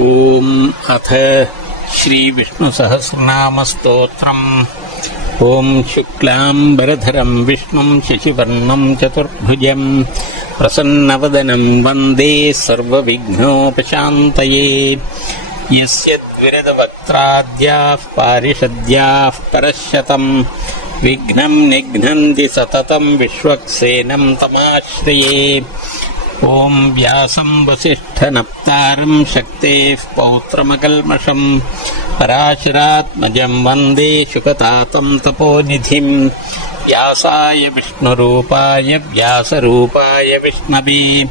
ओम अथ श्री विष्णु सहस्रनाम स्तोत्रम्। ओम शुक्लांबरधरं विष्णुं शशिवर्णं चतुर्भुजं प्रसन्नवदनं वन्दे सर्वविघ्नोपशान्तये। यस्य द्विरदवक्त्राद्याः पारिषद्याः परश्शतं विघ्नं निघ्नन्ति सततं विश्वक्सेनं तमाश्रये। ओम व्यासं वसिष्ठनप्तारं शक्तेः पौत्रमकल्मषं पराशरात्मजं वन्दे शुकतातं तपोनिधिं। व्यासाय विष्णुरूपाय व्यासरूपाय विष्णवे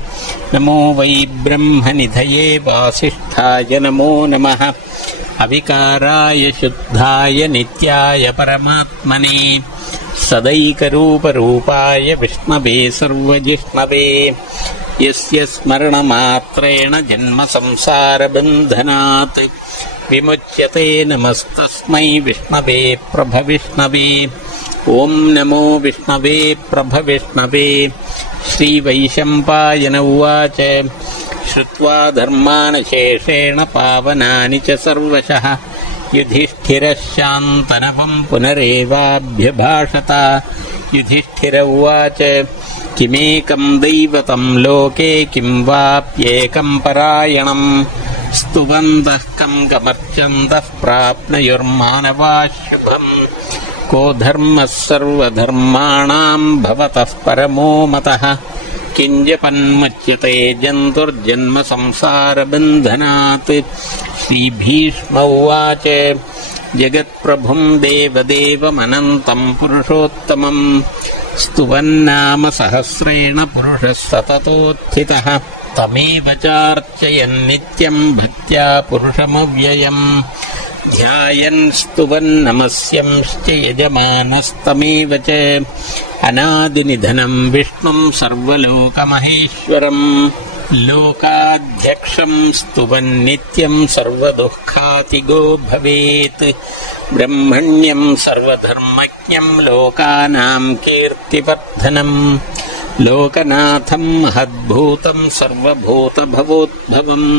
नमो वै ब्रह्मनिधये वासिष्ठाय नमो नमः। अविकाराय शुद्धाय नित्याय परमात्मने सदैकरूपरूपाय विष्णवे सर्वजिष्णवे। यस्य स्मरणमात्रेण जन्म संसारबन्धनात् विमुच्यते नमस्तस्मै विष्णवे प्रभविष्णवे। ओम नमो विष्णवे प्रभविष्णवे। श्रीवैशम्पायन उवाच श्रुत्वा धर्मानशेषेण पावनानि च सर्वशः युधिष्ठिरः शान्तनवं पुनरेवाभ्यभाषत। युधिष्ठिर उवाच किमेकं दैवतं लोके किं वाप्येकं परायणम् स्तुवन्तः कं गमर्चन्तः प्राप्नुयुर्मानवाः शुभम्। को धर्मः सर्वधर्माणां भवतः परमो मतः किञ्जपन्मुच्यते जन्तुर्जन्म संसारबन्धनात्। श्रीभीष्म उवाच जगत्प्रभुं देवदेवमनन्तं पुरुषोत्तमं स्तुवन्नाम सहस्रेण पुरुषः सततोत्थितः तमेव चार्चयन् नित्यं भक्त्या पुरुषमव्ययम् ध्यायन् स्तुवन् नमस्यंश्च यजमानस्तमेव च अनादिनिधनं विष्णुं सर्वलोकमहेश्वरम् लोकाध्यक्षं स्तुवन् नित्यं सर्वदुःखातिगो भवेत् ब्रह्मण्यं सर्वधर्मज्ञं लोकानां कीर्तिवर्धनम् लोकनाथं महद्भूतं सर्वभूतभवोद्भवम्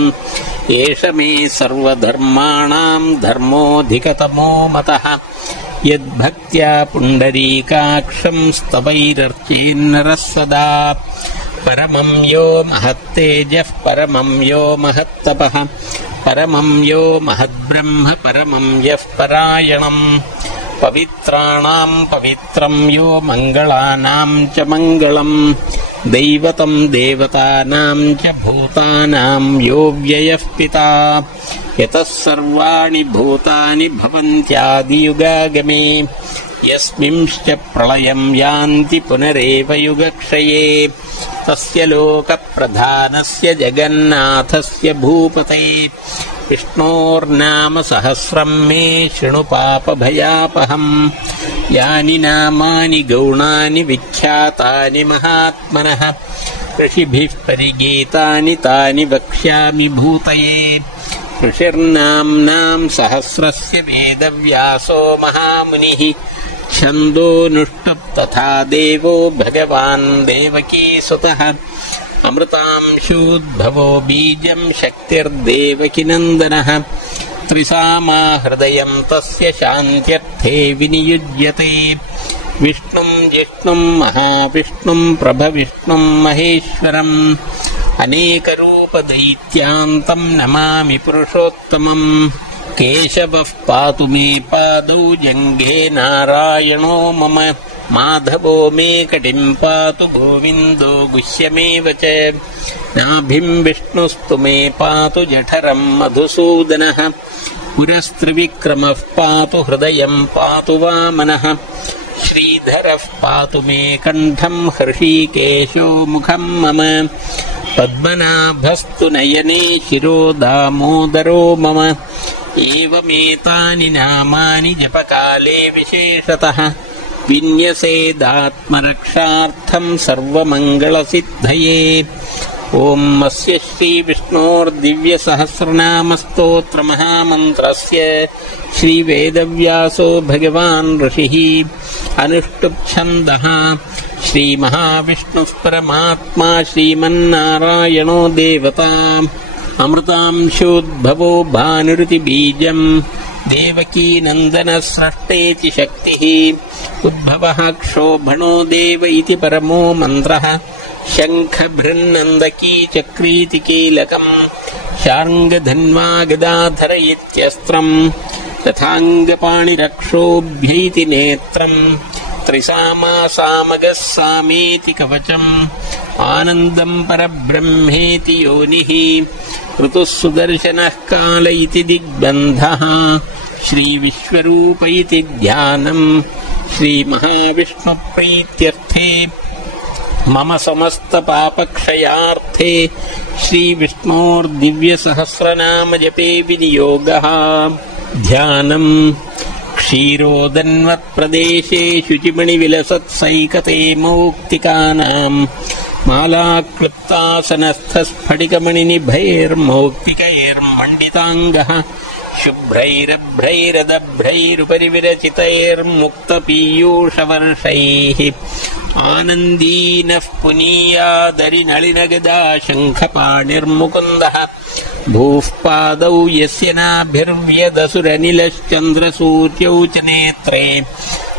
एष मे सर्वधर्माणां धर्मोऽधिकतमो मतः यद्भक्त्या पुण्डरीकाक्षं स्तवैरर्चेन्नरः सदा परमं यो महत्तेजः परमं यो महत्तपः परमं यो महद्ब्रह्म परमं यः परायणम् पवित्राणां पवित्रं यो मङ्गलानां च मङ्गलम् दैवतं देवतानां च भूतानां यो व्ययः पिता यतः सर्वाणि भूतानि भवन्त्यादियुगागमे यस्मिंश्च प्रलयं यान्ति पुनरेव युगक्षये तस्य लोकप्रधानस्य जगन्नाथस्य भूपते विष्णोर्नाम सहस्रं मे शृणु पापभयापहम् यानि नामानि गौणानि विख्यातानि महात्मनः ऋषिभिः परिगीतानि तानि वक्ष्यामि भूतये। ऋषिर्नाम्नां सहस्रस्य वेदव्यासो महामुनिः छन्दोऽनुष्टुप् तथा देवो भगवान् देवकीसुतः अमृतांशूद्भवो बीजं शक्तिर्देवकीनन्दनः त्रिसामा हृदयं तस्य शान्त्यर्थे विनियुज्यते विष्णुं जिष्णुं महाविष्णुं प्रभविष्णुं महेश्वरम् अनेकरूपदैत्यान्तं नमामि पुरुषोत्तमम् केशवः पातु मे पादौ जङ्घे नारायणो मम माधवो मे कटिं पातु गोविन्दो गुह्यमेव च नाभिं विष्णुस्तु मे पातु जठरं मधुसूदनः पुरस्त्रिविक्रमः पातु हृदयं पातु वामनः श्रीधरः पातु मे कण्ठं हृषीकेशो मुखं मम पद्मनाभस्तु नयने शिरो दामोदरो मम एवमेतानि नामानि जपकाले विशेषतः विन्यसेदात्मरक्षार्थं सर्वमङ्गलसिद्धये। ओम अस्य श्रीविष्णोर्दिव्यसहस्रनामस्तोत्रमहामन्त्रस्य श्रीवेदव्यासो भगवान् ऋषिः अनुष्टुप्छन्दः श्रीमहाविष्णुः परमात्मा श्रीमन्नारायणो देवता अमृतांशोद्भवो भानुरितिबीजम् देवकीनन्दनस्रष्टेति शक्तिः उद्भवः क्षोभणो देव इति परमो मन्त्रः शङ्खभृन्नन्दकी चक्रीति कीलकम् शार्ङ्गधन्वा गदाधर इत्यस्त्रम् तथाङ्गपाणिरक्षोभ्यैति नेत्रम् त्रिसामासामगः सामेति कवचम् आनन्दम् परब्रह्मेति योनिः ऋतुः सुदर्शनः काल इति दिग्बन्धः श्रीविश्वरूप इति ध्यानम् श्रीमहाविष्णुप्रीत्यर्थे मम समस्तपापक्षयार्थे श्रीविष्णोर्दिव्यसहस्रनामजपे विनियोगः ध्यानम् क्षीरोदन्वत्प्रदेशे शुचिमणिविलसत्सैकते मौक्तिकानाम् मालाक्लृप्तासनस्थस्फटिकमणिनिभैर्मौक्तिकैर्मण्डिताङ्गः शुभ्रैरभ्रैरदभ्रैरुपरि विरचितैर्मुक्तपीयूषवर्षैः आनन्दीनः पुनीयादरिनलिनगदा शङ्खपाणिर्मुकुन्दः भूः पादौ यस्य नाभिर्व्यदसुरनिलश्चन्द्रसूर्यौ च नेत्रे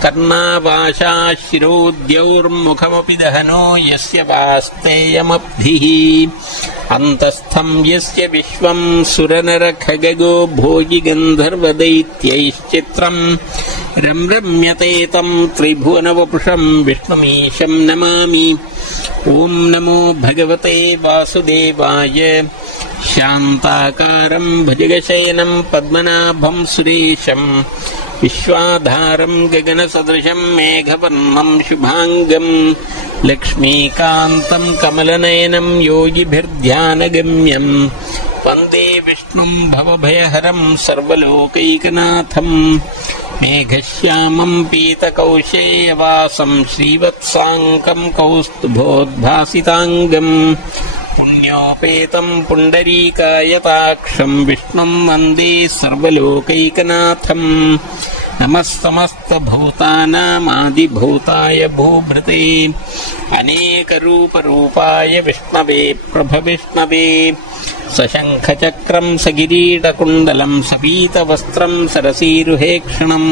कर्णावाशा शिरोद्यौर्मुखमपि दहनो यस्य वास्तेयमब्धिः अन्तस्थं यस्य विश्वं सुरनरखगगो भोगि गन्धर्वदैत्यैश्चित्रम् रम्यते तं त्रिभुवनवपुषं विष्णुमीशं नमामि। ॐ नमो भगवते वासुदेवाय। शान्ताकारं भुजगशयनं पद्मनाभं सुरेशं विश्वाधारं गगनसदृशं मेघवर्णं शुभाङ्गं लक्ष्मीकान्तं कमलनयनं योगिभिर्ध्यानगम्यं वन्दे विष्णुं भवभयहरं सर्वलोकैकनाथं मेघश्यामं पीतकौशेयवासं श्रीवत्साङ्कं कौस्तुभोद्भासिताङ्गं पुण्योपेतं पुण्डरीकायताक्षं विष्णुं वन्दे सर्वलोकैकनाथं नमः समस्तभूतानामादिभूताय भूभृते अनेकरूपरूपाय विष्णवे प्रभविष्णवे सशङ्खचक्रं सकिरीटकुण्डलं सपीतवस्त्रं सरसीरुहेक्षणं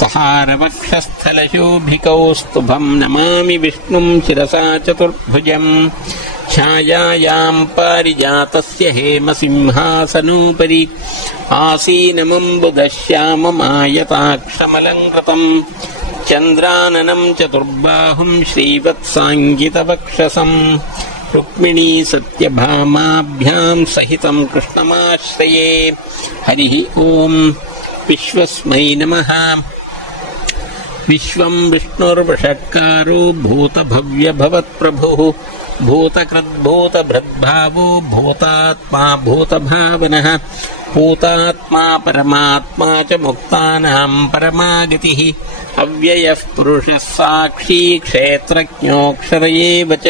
सहारवक्षस्थलशोभिकौस्तुभं नमामि विष्णुं शिरसा चतुर्भुजम् छायायां पारिजातस्य हेमसिंहासनोपरि आसीनमम्बुदश्याममायताक्षमलङ्कृतम् चन्द्राननं चतुर्बाहुं श्रीवत्साङ्गितवक्षसम् रुक्मिणी सत्यभामाभ्यां सहितं कृष्णमाश्रये। हरिः ॐ। विश्वस्मै नमः। विश्वं विष्णुर्वषट्कारो भूतभव्यभवत्प्रभुः भूतकृद्भूतभृद्भावो भूतात्मा भूतभावनः भूतात्मा परमात्मा च मुक्तानां परमागतिः अव्ययः पुरुषः साक्षी क्षेत्रज्ञोऽक्षर एव च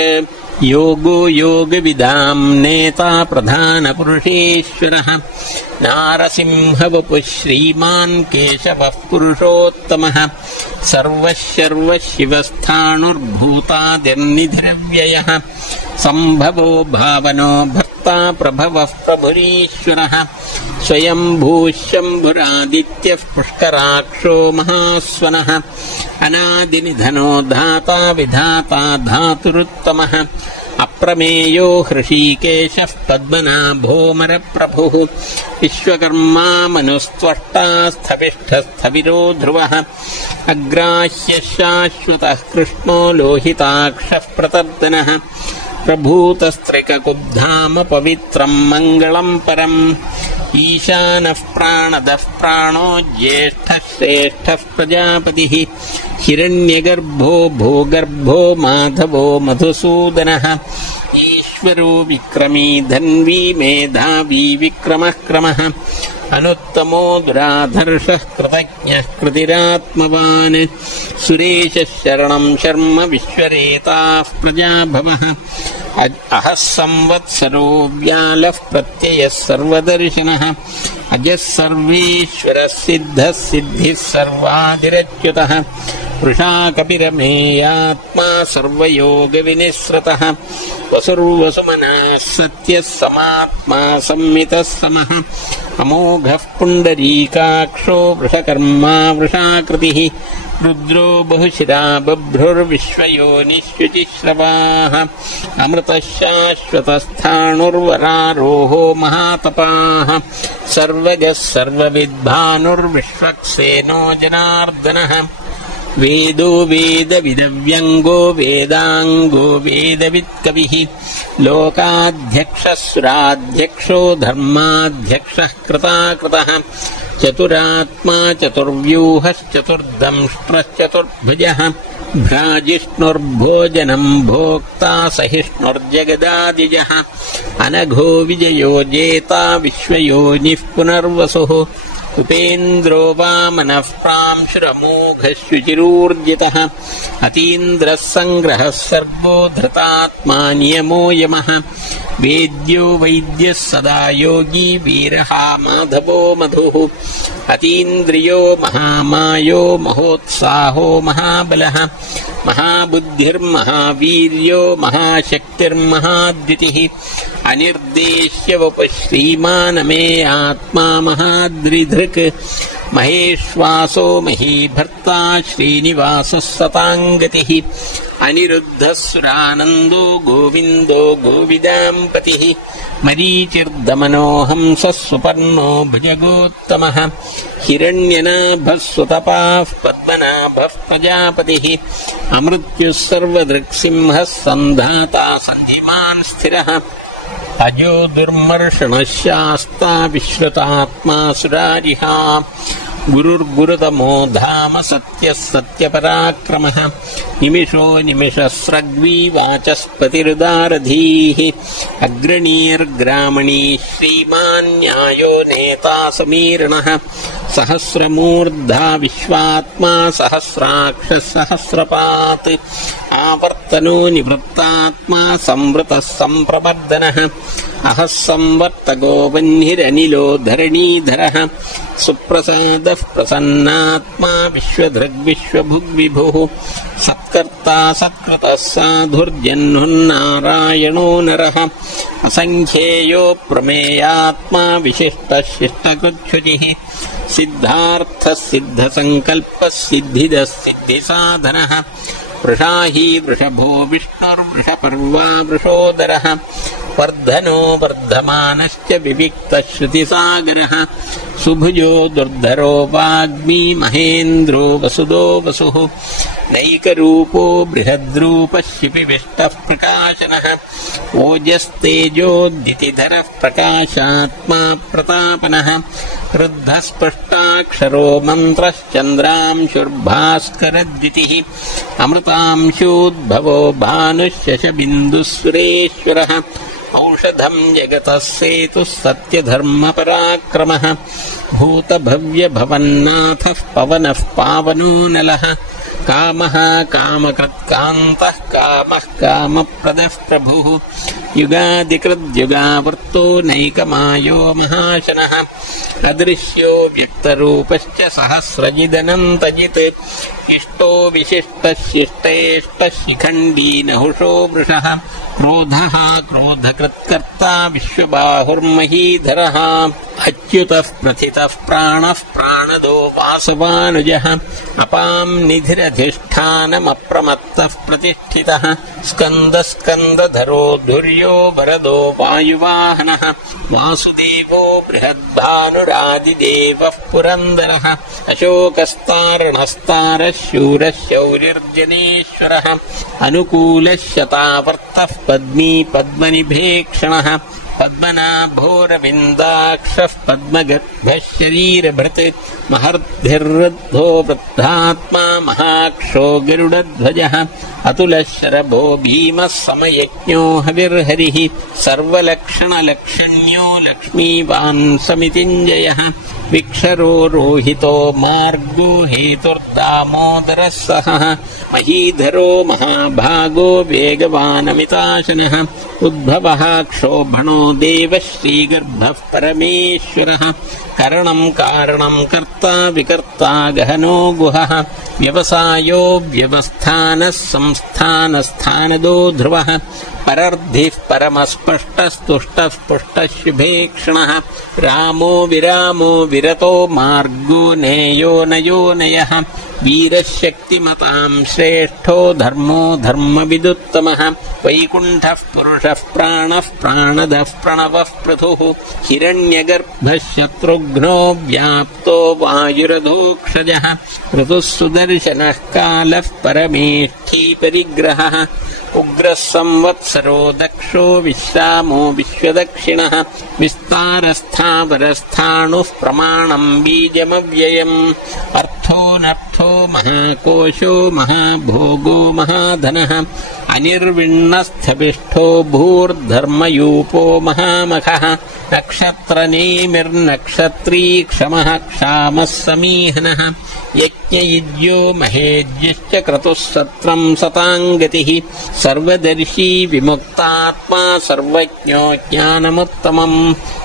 योगो योगविदां नेता प्रधानपुरुषेश्वरः नारसिंहवपुः श्रीमान् केशवः पुरुषोत्तमः सर्वशर्वशिवस्थाणुर्भूतादिर्निधिरव्ययः सम्भवो भावनो भर्ता प्रभवः प्रभुरीश्वरः स्वयंभूशम्भुरादित्यः पुष्कराक्षो महास्वनः अनादिनिधनो धाता विधाता धातुरुत्तमः अप्रमेयो हृषीकेशः पद्मनाभोमरप्रभुः विश्वकर्मा मनुस्त्वष्टा स्थविष्ठस्थविरो ध्रुवः अग्राह्यः शाश्वतः कृष्णो लोहिताक्षः प्रतर्दनः प्रभूतस्त्रिककुब्धाम पवित्रं मङ्गलं परम् ईशानः प्राणदः प्राणो ज्येष्ठः श्रेष्ठः प्रजापतिः हिरण्यगर्भो भूगर्भो माधवो मधुसूदनः ईश्वरो विक्रमी धन्वी मेधावी विक्रमः क्रमः अनुत्तमो दुराधर्षः कृतज्ञः कृतिरात्मवान् सुरेशः शरणं शर्म विश्वरेताः प्रजाभवः अहः संवत्सरो व्यालः प्रत्ययः सर्वदर्शनः अजः सर्वेश्वरः सिद्धः सिद्धिः सर्वादिरच्युतः वृषा कपिरमेयात्मा सर्वयोगविनिःसृतः वसुर्वसुमनः सत्यः समात्मा संमितः समः अमोघः पुण्डरीकाक्षो वृषकर्मा वृषाकृतिः रुद्रो बहुशिरा बभ्रुर्विश्वयोनिष्युचिश्रवाः अमृतः शाश्वतस्थाणुर्वरारोहो महातपाः सर्वगः सर्वविद्भानुर्विश्वक्सेनो जनार्दनः वेदो वेदविदव्यङ्गो वेदाङ्गो वेदवित्कविः लोकाध्यक्षः सुराध्यक्षो धर्माध्यक्षः कृताकृतः चतुरात्मा चतुर्व्यूहश्चतुर्दंष्ट्रश्चतुर्भुजः भ्राजिष्णुर्भोजनम् भोक्ता सहिष्णुर्जगदादिजः अनघो विजयो जेता विश्वयोनिः पुनर्वसुः उपेन्द्रो वामनः प्रांशुरमोघः शुचिरूर्जितः अतीन्द्रः सङ्ग्रहः सर्गो धृतात्मा नियमो यमः वेद्यो वैद्यः सदा योगी वीरः माधवो मधुः अतीन्द्रियो महामायो महोत्साहो महाबलः महाबुद्धिर्महावीर्यो महाशक्तिर्महाद्युतिः अनिर्देश्य वपुः श्रीमानमे आत्मा महाद्रिधृक् महेश्वासो महीभर्ता श्रीनिवासः सताङ्गतिः अनिरुद्धः सुरानन्दो गोविन्दो गोविदाम्पतिः मरीचिर्दमनो हंसः सुपर्णो भुजगोत्तमः हिरण्यनाभः सुतपाः पद्मनाभः प्रजापतिः अमृत्युः सर्वदृक्सिंहः सन्धाता सन्धिमान् स्थिरः अजो दुर्मर्षणः शास्ता विश्रुतात्मा सुरारिहा गुरुर्गुरुतमो धाम सत्यः सत्यपराक्रमः निमिषो निमिषस्रग्वी वाचस्पतिरुदारधीः अग्रणीर्ग्रामणी श्रीमान् न्यायो नेता समीरणः सहस्रमूर्धा विश्वात्मा सहस्राक्षः सहस्रपात् आवर्तनो निवृत्तात्मा संवृतः सम्प्रवर्धनः अहः संवर्तको वह्निरनिलो धरणीधरः सुप्रसादः प्रसन्नात्मा विश्वधृग्विश्वभुग्विभुः सत्कर्ता सत्कृतः साधुर्जह्नुर्नारायणो नरः असङ्ख्येयो प्रमेयात्मा विशिष्टः शिष्टकृच्छुचिः सिद्धार्थः सिद्धसङ्कल्पः सिद्धिदः सिद्धिसाधनः वृषाही वृषभो विष्णुर्वृषपर्वा वृषोदरः वर्धनो वर्धमानश्च विविक्तः श्रुतिसागरः सुभुजो दुर्धरो वाग्मी महेन्द्रो वसुदो वसुः नैकरूपो बृहद्रूपः शिपिविष्टः प्रकाशनः ओजस्तेजोद्दितिधरः प्रकाशात्मा प्रतापनः रुद्धस्पष्टाक्षरो मन्त्रश्चन्द्रांशुर्भास्करद्वितिः अमृतांशोद्भवो भानुश्शशबिन्दुः सुरेश्वरः औषधम् जगतः सेतुः सत्यधर्मपराक्रमः भूतभव्यभवन्नाथः पवनः पावनो नलः कामः कामकृत्कान्तः कामः कामप्रदः प्रभुः युगादिकृद्युगावर्तो नैकमायो महाशनः अदृश्यो व्यक्तरूपश्च सहस्रजिदनन्तजित् इष्टो विशिष्टः शिष्टेष्टः शिखण्डी नहुषो वृषः क्रोधः क्रोधकृत्कर्ता विश्वबाहुर्महीधरः अच्युतः प्रथितः प्राणः प्राणदो वासवानुजः अपां निधिरधिष्ठानमप्रमत्तः प्रतिष्ठितः स्कन्दः स्कन्दधरो धुर्यो वरदो वायुवाहनः वासुदेवो बृहद्भानुरादिदेवः पुरन्दरः अशोकस्तारणस्तारः शूरः शौर्यर्जनेश्वरः अनुकूलः शतावर्तः पद्मी पद्मनिभेक्षणः पद्मनाभोरविन्दाक्षः पद्मगर्भः शरीरभृत् महर्धिर्वृद्धो वृद्धात्मा महाक्षो गरुडध्वजः अतुलः शरभो भीमः समयज्ञो हविर्हरिः सर्वलक्षणलक्षण्यो लक्ष्मीवान् समितिञ्जयः विक्षरो रोहितो मार्गो हेतुर्दामोदरः सहः महीधरो महाभागो वेगवानमिताशनः उद्भवः क्षोभणो देवः श्रीगर्भः परमेश्वरः करणं कारणं कर्ता विकर्ता गहनो गुहः व्यवसायो व्यवस्थानः संस्थानस्थानदो ध्रुवः परर्धिः परमस्पष्टस्तुष्टः पुष्टः शुभेक्षणः रामो विरामो विरतो मार्गो नेयो नयो नयः वीरशक्तिमतां श्रेष्ठो धर्मो धर्मविदुत्तमः वैकुण्ठः पुरुषः प्राणः प्राणदः प्रणवः पृथुः हिरण्यगर्भः शत्रुघ्नो व्याप्तो वायुरधोक्षजः ऋतुः सुदर्शनः कालः परमेष्ठी परिग्रहः उग्रः संवत्सरो दक्षो विश्रामो विश्वदक्षिणः विस्तारस्थावरस्थाणुः प्रमाणं बीजमव्ययम् अर्थोऽनर्थो महाकोशो महाभोगो महाधनः अनिर्विण्णस्थभिष्ठो भूर्धर्मयूपो महामखः नक्षत्रनेमिर्नक्षत्री क्षमः क्षामः समीहनः यज्ञयुज्यो महेज्यश्च क्रतुः सत्रं सताङ्गतिः सर्वदर्शी विमुक्तात्मा सर्वज्ञो ज्ञानमुत्तमम्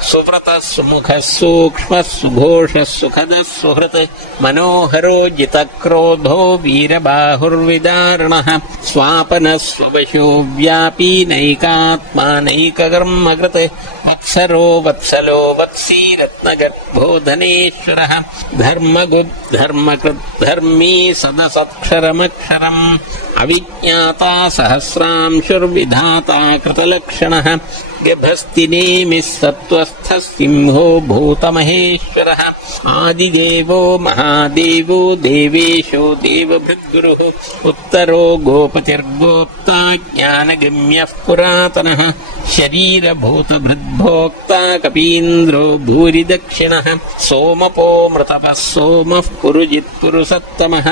सुव्रतः सुमुखः सूक्ष्मः सुघोषः सुखदः सुहृत् मनोहरो जितक्रोधो वीरबाहुर्विदारणः स्वापनः स्ववशो व्यापी नैकात्मा नैककर्मकृत् वत्सरो वत्सलो वत्सी रत्नगर्भो धनेश्वरः धर्मकृत् धर्मी सदसत्क्षरमक्षरम् अविज्ञाता सहस्रांशुर्विधाता कृतलक्षणः गभस्तिनेमिः सत्त्वस्थः सिंहो भूतमहेश्वरः आदिदेवो महादेवो देवेशो देवभृद्गुरुः उत्तरो गोपतिर्गोप्ता ज्ञानगम्यः पुरातनः शरीरभूतभृद्भोक्ता कपीन्द्रो भूरिदक्षिणः सोमपो मृतपः सोमः पुरुजित्पुरुषत्तमः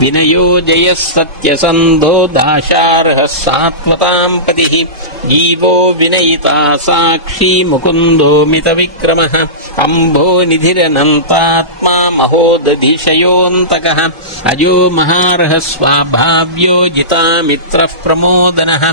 विनयो जयः सत्यसन्धो दाशार्हः सात्वतां पतिः जीवो विनयिता साक्षी मुकुन्दो मितविक्रमः अम्भो निधिरनन्तात्मा महोदधिशयोऽन्तकः अजो महार्हः स्वाभाव्यो जितामित्रः प्रमोदनः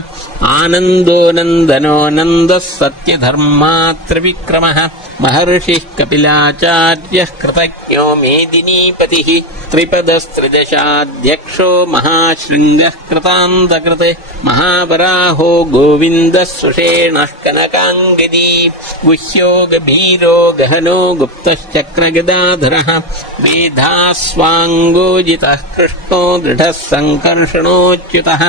आनन्दो नन्दनो नन्दः सत्यधर्मात्रिविक्रमः महर्षिः कपिलाचार्यः कृतज्ञो मेदिनीपतिः त्रिपदस्त्रिदशाध्यक्षो महाशृङ्गः कृतान्तकृत् महावराहो गोविन्दः सुषेणः कनकाङ्गदी गुह्यो गभीरो गहनो गुप्तश्चक्रगदाधरः वेधास्वाङ्गोजितः कृष्णो दृढः सङ्कर्षणोच्युतः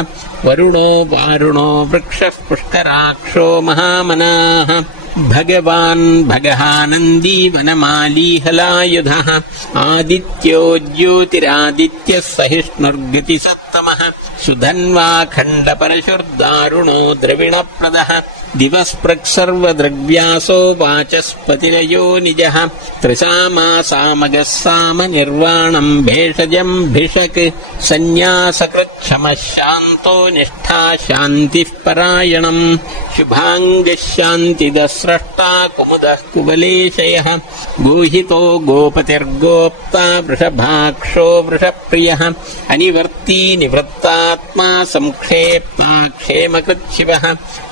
वरुणो वारुणो वृक्षः पुष्कराक्षो महामनाः भगवान् भगहानन्दी वनमालीहलायुधः आदित्यो ज्योतिरादित्यः सहिष्णुर्गतिसत्तमः सुधन्वाखण्डपरशुर्दारुणो द्रविणप्रदः दिवस्पृक्सर्वद्रव्यासो वाचस्पतिरयो निजः त्रिसामासामगः सामनिर्वाणम् भेषजम् भिषक् सन्न्यासकृच्छमः शान्तो निष्ठा शान्तिः परायणम् शुभाङ्गः शान्तिदस्रष्टा कुमुदः कुवलेशयः गूहितो गोपतिर्गोप्ता वृषभाक्षो वृषप्रियः अनिवर्ती निवृत्तात्मा संक्षेप्ता क्षेमकृच्छिवः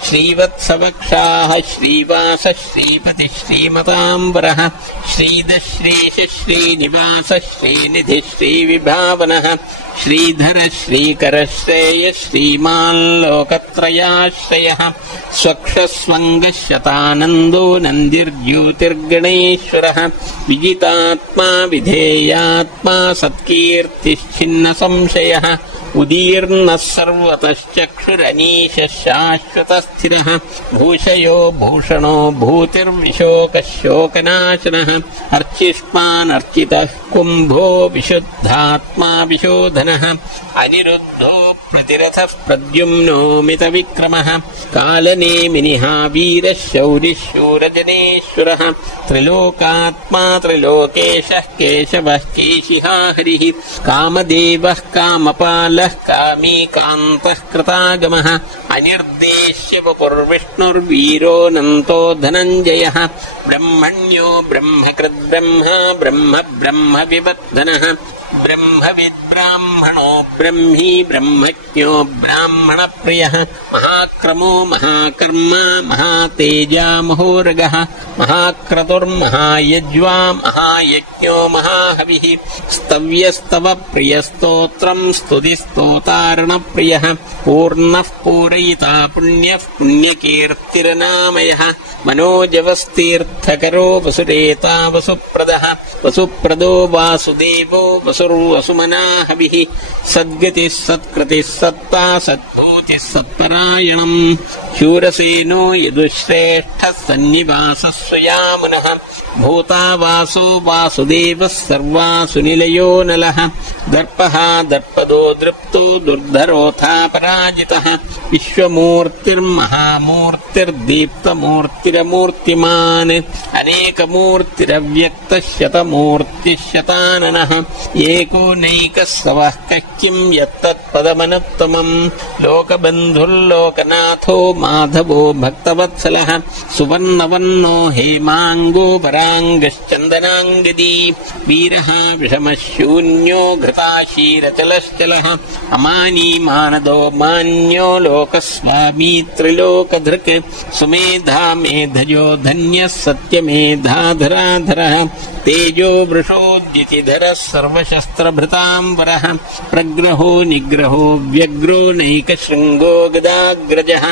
श्रीवत्सवक्षाः श्रीवासः श्रीपतिः श्रीमताम्बरः श्रीदश्रीश श्रीनिवासः श्रीनिधिः श्रीविभावनः श्रीधरः श्रीकरः श्रेयः श्रीमाल्लोकत्रयाश्रयः स्वक्षस्वङ्गः शतानन्दो नन्दिर्ज्योतिर्गणेश्वरः विजितात्मा विधेयात्मा सत्कीर्तिश्छिन्नसंशयः उदीर्णः सर्वतश्चक्षुरनीशः शाश्वतस्थिरः भूषयो भूषणो भूतिर्विशोकः शोकनाशनः अर्चिष्मानर्चितः कुम्भो विशुद्धात्मा विशोधनः अनिरुद्धो प्रतिरथः प्रद्युम्नो मितविक्रमः कालनेमिनिः वीरः शौरिः शूरजनेश्वरः त्रिलोकात्मा त्रिलोकेशः केशवः केशिहा हरिः कामदेवः कामपालः कामी कान्तः कृतागमः अनिर्देश्य वपुर्विष्णुर्वीरोऽनन्तो धनञ्जयः ब्रह्मण्यो ब्रह्मकृद्ब्रह्मा ब्रह्म ब्रह्म विवर्धनः ब्रह्मविद् ब्राह्मणो ब्रह्मी ब्रह्मज्ञो ब्राह्मणप्रियः महाक्रमो महाकर्मा महातेजा महोरगः महाक्रतुर्महायज्वा महायज्ञो महाहविः स्तव्यस्तव प्रियस्तोत्रम् स्तुतिस्तोतारणप्रियः पूर्णः पूरयिता पुण्यः पुण्यकीर्तिरनामयः मनोजवस्तीर्थकरो वसुरेता वसुप्रदः वसुप्रदो वासुदेवो वसुर्वसुमनाहविः सद्गतिः सत्कृतिः सत्ता सद्भूतिः सत्परायणम् शूरसेनो यदुश्रेष्ठः सन्निवासः स्वयामुनः भूतावासो वासुदेवः सर्वासु निलयो नलः दर्पः दर्पदो दृप्तो दुर्धरोऽथा पराजितः विश्वमूर्तिर्महामूर्तिर्दीप्तमूर्तिरमूर्तिमान् अनेकमूर्तिरव्यक्तः शतमूर्तिः शताननः एको नैकः सवः किं यत्तत्पदमनुत्तमम् लोकबन्धुर्लोकनाथो माधवो भक्तवत्सलः सुवर्णवर्णो हेमाङ्गो वराङ्गश्चन्दनाङ्गदी वीरः विषमशून्यो घृताशीरचलश्चलः अमानी मानदो मान्यो लोकस्वामी त्रिलोकधृक् सुमेधा मेधजो धन्यः सत्यमेधाधराधरः तेजो वृषोद्युतिधरः सर्वशस्त्रभृताम्बरः प्रग्रहो निग्रहो व्यग्रो नैकशृङ्गो गदाग्रजः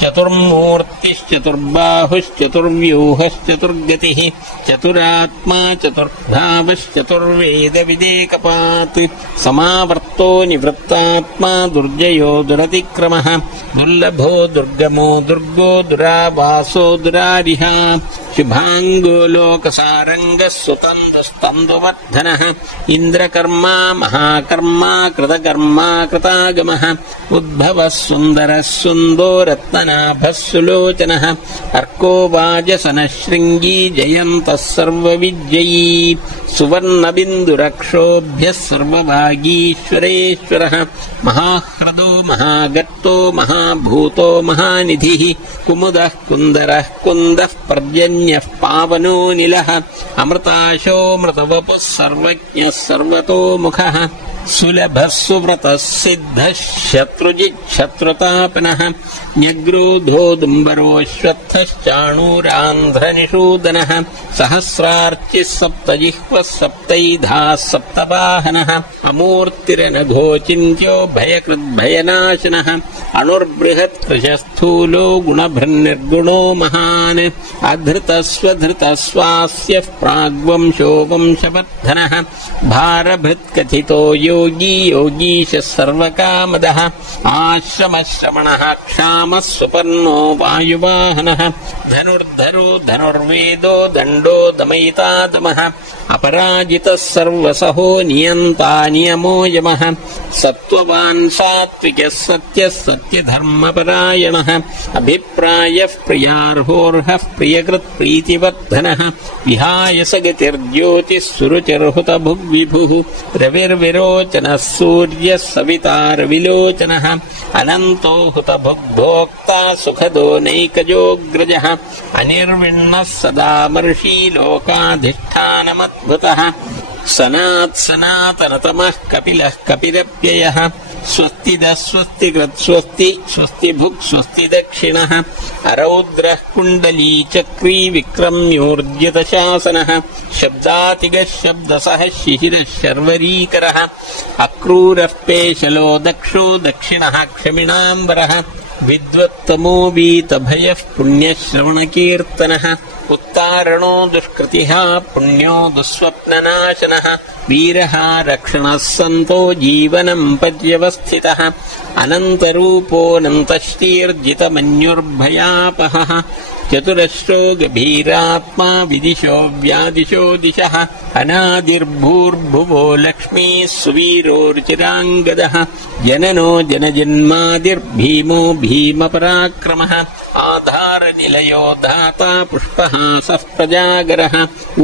चतुर्मूर्तिश्चतुर्बाहुश्चतुर्व्यूहश्चतुर्गतिः चतुरात्मा चतुर्भावश्चतुर्वेदविदेकपात् समावर्तो निवृत्तात्मा दुर्जयो दुरतिक्रमः दुर्लभो दुर्गमो दुर्गो दुरावासो दुरारिः शुभाङ्गो लोकसारङ्गः सुतन्दुस्तन्दुवर्धनः इन्द्रकर्मा महाकर्मा कृतकर्मा कृतागमः उद्भवः सुन्दरः सुन्दो रत्ननाभः सुलोचनः अर्को वाजसनः शृङ्गी जयन्तः सर्वविजयी सुवर्णबिन्दुरक्षोभ्यः सर्वभागीश्वरेश्वरः महाह्रदो महागर्तो महाभूतो महानिधिः कुमुदः कुन्दरः कुन्दः पर्जन्यः पावनो निलः अमृताशोऽमृतवपुः सर्वज्ञः सर्वतोमुखः सुलभः सुव्रतः सिद्धः शत्रुजिच्छत्रुतापनः न्यग्रोधोदुम्बरोऽश्वत्थश्चाणूरान्ध्रनिषूदनः सहस्रार्चिः सप्तजिह्वः सप्तैधाः सप्तवाहनः अमूर्तिरनघोचिन्त्यो भयकृद्भयनाशनः अणुर्बृहत्कृशस्थूलो गुणभृन्निर्गुणो महान् अधृतस्वधृतस्वास्यः प्राग्वंशो वंशवर्धनः भारभृत्कथितो योगी योगीशः सर्वकामदः आश्रमश्रमणः क्षामः सुपर्णो वायुवाहनः धनुर्धरो धनुर्वेदो दण्डो दमयिता दमः अपराजितः सर्वसहो नियन्ता नियमो यमः सत्त्ववान् सात्विकः सत्यः सत्यधर्मपरायणः अभिप्रायः प्रियार्होर्हः प्रियकृत्प्रीतिवर्धनः विहाय सगतिर्ज्योतिः सुरुचिर्हुतभुग्विभुः रविर्विरोचनः सूर्यः सवितारविलोचनः अनन्तो हुतभुग्भोक्ता सुखदो नैकजोऽग्रजः अनिर्विण्णः सदामर्षी लोकाधिष्ठानमद्भुतः सनात्सनातनतमः कपिलः कपिरप्ययः स्वस्तिदः स्वस्तिकृत् स्वस्ति स्वस्तिभुक् स्वस्ति दक्षिणः अरौद्रः कुण्डलीचक्री विक्रम्योर्जितशासनः शब्दातिगः शब्दसः शिशिरः शर्वरीकरः अक्रूरः पेशलो दक्षो दक्षिणः क्षमिणाम्बरः विद्वत्तमो वीतभयः पुण्यश्रवणकीर्तनः उत्तारणो दुष्कृतिः पुण्यो दुःस्वप्ननाशनः वीरः रक्षणः सन्तो जीवनम् पर्यवस्थितः अनन्तरूपोऽनन्तश्रीर्जितमन्युर्भयापहः चतुरश्रो गभीरात्मा विदिशो व्यादिशो दिशः अनादिर्भूर्भुवो लक्ष्मीः सुवीरोर्चिराङ्गदः जननो जनजन्मादिर्भीमो भीमपराक्रमः आधारनिलयो धाता पुष्पहासः प्रजागरः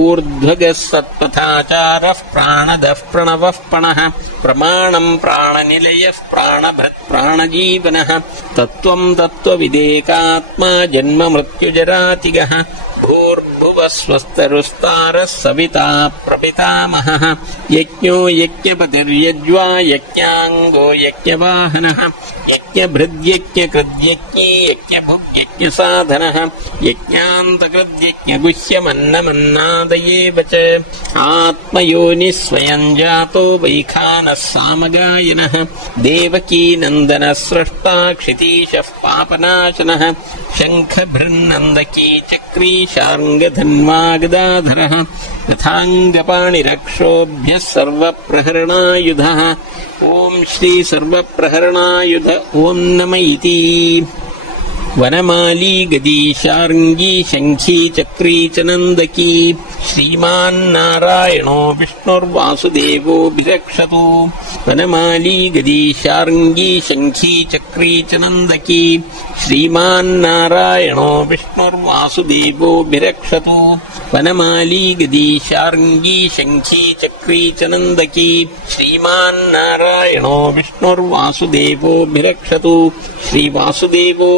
ऊर्ध्वगः सत्पथाचारः प्राणदः प्रणवः पणः प्रमाणम् प्राणनिलयः प्राणभृत् प्राणजीवनः तत्त्वम् तत्त्वविदेकात्मा जन्म मृत्युजरातिगः भुवः स्वस्तरुस्तारः सविता प्रपितामहः यज्ञो यज्ञपतिर्यज्वा यज्ञाङ्गो यज्ञवाहनः यज्ञभृद्यज्ञकृद्यज्ञी यज्ञभुग्यज्ञसाधनः यज्ञान्तकृद्यज्ञगुह्यमन्नमन्नादयेव च आत्मयोनिः स्वयं जातो वैखानः सामगायिनः देवकीनन्दनः स्रष्टा क्षितीशः पापनाशनः शङ्खभृन्नन्दकी चक्री शार्ङ्गधन्वा गदाधरः यथाङ्गपाणिरक्षोभ्यः सर्वप्रहरणायुधः ॐ श्री सर्वप्रहरणायुध ॐ नम इति वनमाली गदी शार्ङ्गी शङ्खी चक्री च नन्दकी श्रीमान्नारायणो विष्णुर्वासुदेवो विरक्षतु वनमाली गदी शार्ङ्गी शङ्खी चक्री च नन्दकी श्रीमान्नारायणो विष्णुर्वासुदेवो विरक्षतु वनमाली गदी शार्ङ्गी शङ्खी चक्री च नन्दकी श्रीमान्नारायणो विष्णुर्वासुदेवो विरक्षतु श्रीवासुदेवो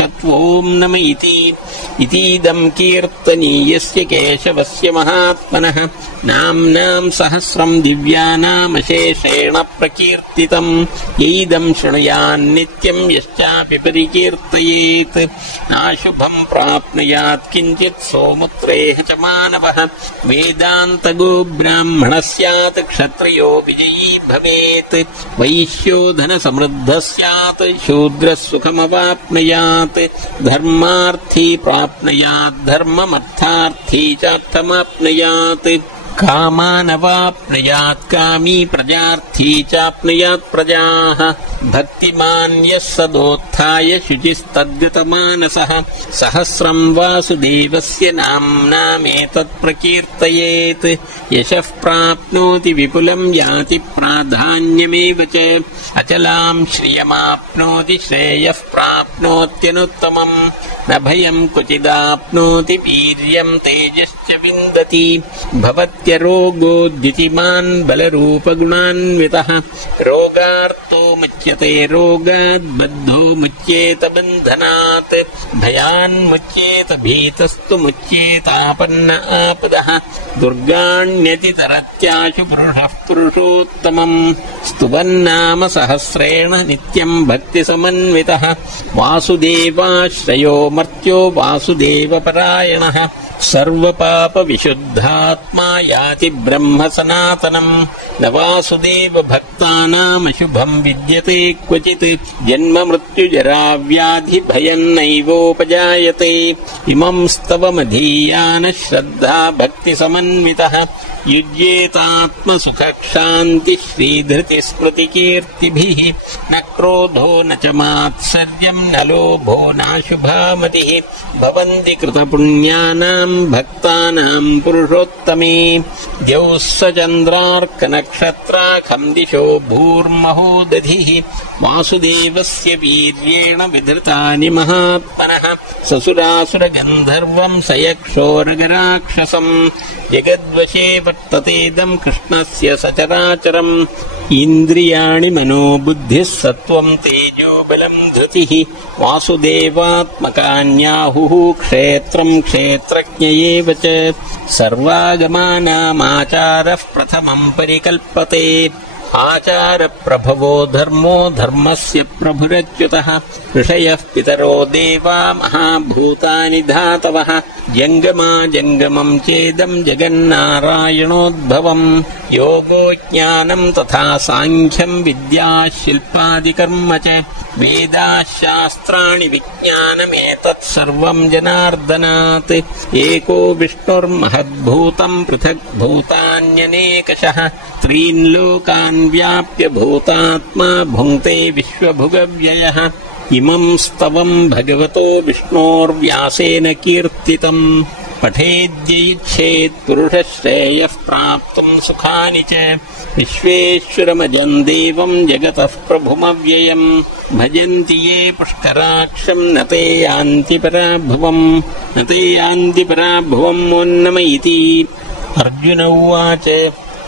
ॐ नम इतीदं कीर्तनीयस्य केशवस्य महात्मनः नाम्नां सहस्रं दिव्यानामशेषेण प्रकीर्तितं यैदं शृणुयान्नित्यं यश्चापि परिकीर्तयेत् नाशुभं प्राप्नुयात् किञ्चित् सोमुत्रेः च मानवः वेदान्तगो ब्राह्मणः स्यात् क्षत्रियो विजयी भवेत् वैश्यो धनसमृद्धः स्यात् शूद्रः सुखमवाप्नुयात् धर्मार्थी प्राप्नुयात् धर्ममर्थार्थी चार्थमाप्नुयात् कामानवाप्नुयात् कामी प्रजार्थी चाप्नुयात् प्रजाः भक्तिमान् यः सदोत्थाय शुचिस्तद्गतमानसः सहस्रं वासुदेवस्य नाम्नामेतत् प्रकीर्तयेत् यशः प्राप्नोति विपुलं याति प्राधान्यमेव च अचलां श्रियमाप्नोति श्रेयः प्राप्नोत्यनुत्तमम् न भयं क्वचिदाप्नोति वीर्यं तेजश्च विन्दति भवत्यरोगो द्युतिमान् बलरूपगुणान्वितः रोगार्तो मुच्यते रोगात् बद्धो मुच्येत बन्धनात् भयान्मुच्येत भीतस्तु मुच्येतापन्न आपदः दुर्गाण्यतितरत्याशु पुरुषः पुरुषोत्तमम् स्तुवन्नाम सहस्रेण नित्यं भक्तिसमन्वितः वासुदेवाश्रयो मर्त्यो वासुदेवपरायणः सर्वपापविशुद्धात्मा याति ब्रह्म सनातनम् न वासुदेव भक्तानामशुभं विद्यते क्वचित् जन्म मृत्युजरा व्याधि भयं नैवोपजायते इमं स्तवमधीयानः श्रद्धा भक्तिसमन्वितः युज्येतात्मसुखक्षान्ति श्रीधृतिस्मृतिकीर्तिभिः न क्रोधो न च मात्सर्यं न लोभो नाशुभामतिः भवन्ति कृतपुण्यानां भक्तानां पुरुषोत्तमे द्यौः स चन्द्रार्कनक्षत्राखं दिशो भूर्महो दधिः वासुदेवस्य वीर्येण विधृतानि महात्मनः ससुरासुरगन्धर्वं सयक्षोरगराक्षसम् जगद्वशे वर्ततेदं कृष्णस्य सचराचरम् इन्द्रियाणि मनोबुद्धिः सत्त्वं तेजो बलं धृतिः वासुदेवात्मकान्याहुः क्षेत्रं क्षेत्रज्ञ एव च सर्वागमानामाचारः प्रथमं परिकल्पते आचारप्रभवो धर्मो धर्मस्य प्रभुरच्युतः ऋषयः पितरो देवा महाभूतानि धातवः जङ्गमा जङ्गमं चेदं जगन्नारायणोद्भवम् योगो ज्ञानं तथा साङ्ख्यं विद्या शिल्पादिकर्म च वेदाः शास्त्राणि विज्ञानमेतत् सर्वं जनार्दनात् एको विष्णुर्महद्भूतं पृथक् भूतान्यनेकशः त्रीन् लोकान् व्याप्य भूतात्मा भुङ्क्ते विश्वभुगव्ययः इमं स्तवं भगवतो विष्णोर्व्यासेन कीर्तितम् पठेद्यैच्छेत् पुरुषश्रेयः प्राप्तुं सुखानि च विश्वेश्वरमजं देवं जगतः प्रभुमव्ययम् भजन्ति ये पुष्कराक्षं न ते यान्ति पराभुवम् ॐ नम इति। अर्जुन उवाच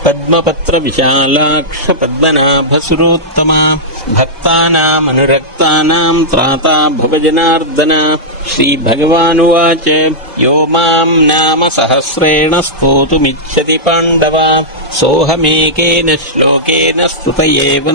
పద్మపత్ర విశాలాక్ష పద్మనాభసురోత్తమ భక్తానామనురక్తానాం త్రాతా భవజనార్దన. శ్రీభగవానువాచ యో మాం నామ సహస్రేణ స్తోతుమిచ్చతి పాండవ సోహమేకేన శ్లోకేన స్తుతయేవ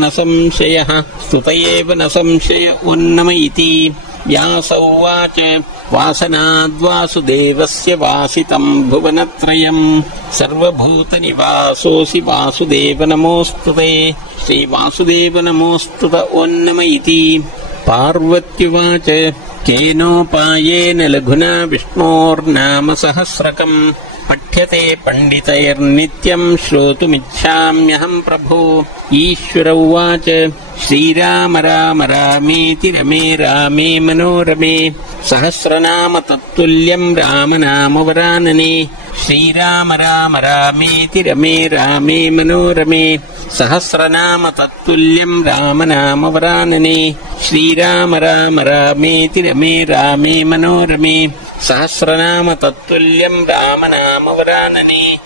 న సంశయ ఉన్నమయితి. వ్యాస ఉవాచ వాసనాద్వాసుదేవస్య వాసితం భువనత్రయం సర్వభూతనివాసోసి వాసుదేవ నమోస్తుతే. శ్రీవాసుదేవ నమోస్తుత ఓన్నమయితి. పార్వత్యువాచ కేనోపాయేన లఘునా విష్ణోర్నామ సహస్రకం పఠ్యతే పండితైర్నిత్యం శ్రోతుమిచ్ఛామ్యహం ప్రభో. ఈశ్వర ఉవాచ శ్రీరామ రామ రామేతి రమే రామే మనోరమే సహస్రనామ తత్తుల్యం రామనామవరాననే. శ్రీరామ రామ రామేతి రమే రామే మనోరమే సహస్రనామ తత్తుల్యం రామనామవరాననే. శ్రీరామ రామ రామేతి రమే రామే మనోరమే సహస్రనామ తత్తుల్యం రామనామవరాననే.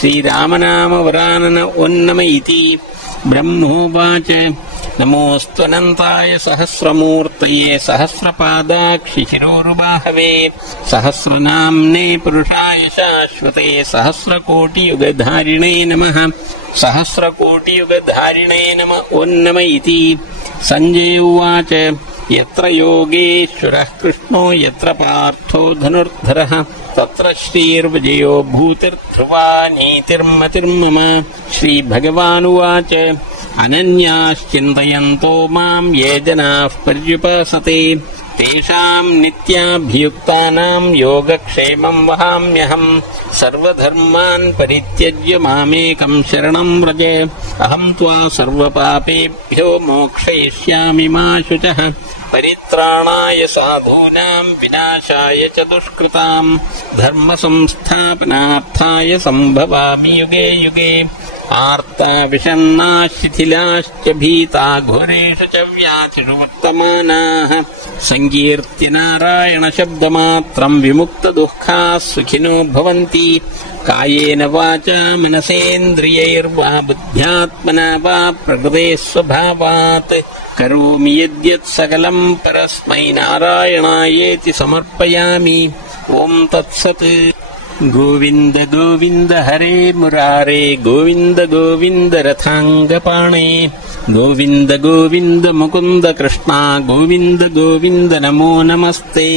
శ్రీరామనామవరానన ఓన్నమయితి. బ్రహ్మోవాచ నమోऽస్త్వనంతాయ సహస్రమూర్తయే సహస్రపాదాక్షి శిరోరుబాహవే సహస్రనామ్నే పురుషాయ శాశ్వతే సహస్రకోటియుగధారిణే నమః. సహస్రకోటియుగధారిణే నమ ఓన్నమయితి. సంజయ ఉవాచ యత్ర యోగేశ్వరః కృష్ణో యత్ర పార్థో ధనుర్ధరః తత్ర శ్రీర్విజయో భూతిర్ధ్రువా నీతిర్మతిర్మమ. శ్రీభగవానువాచ అనన్యాశ్చింతయంతో మాం ఏ జనాః పర్యుపాసతే తేషాం నిత్యాభియుక్తానాం యోగక్షేమం వహామ్యహం. సర్వధర్మాన్ పరిత్యజ్య మామేకం శరణం వ్రజ అహం త్వా సర్వపాపేభ్యో మోక్షయిష్యామి మా శుచః. పరిత్రాణాయ సాధూనాం వినాశాయ చ దుష్కృతాం ధర్మ సంస్థాపనార్థాయ సంభవామి యుగే యుగే. ఆర్తా విషణ్ణాః శిథిలాశ్చ భీతా ఘోరేషు చ వ్యాధిషు వర్తమానాః సంకీర్త్య నారాయణ శబ్దమాత్రం విముక్త దుఃఖాః సుఖినో భవంతి. కాయేన వాచా మనసేంద్రియైర్వా బుద్ధ్యాత్మనా వా ప్రకృతే స్వభావాత్ కరోమి యద్యత్ సకలం పరస్మై నారాయణాయేతి సమర్పయామి. ఓం తత్సత్. గోవింద గోవింద హరే మురారే గోవింద గోవింద రథాంగపాణే గోవింద గోవింద ముకుంద కృష్ణ గోవింద గోవింద నమో నమస్తే.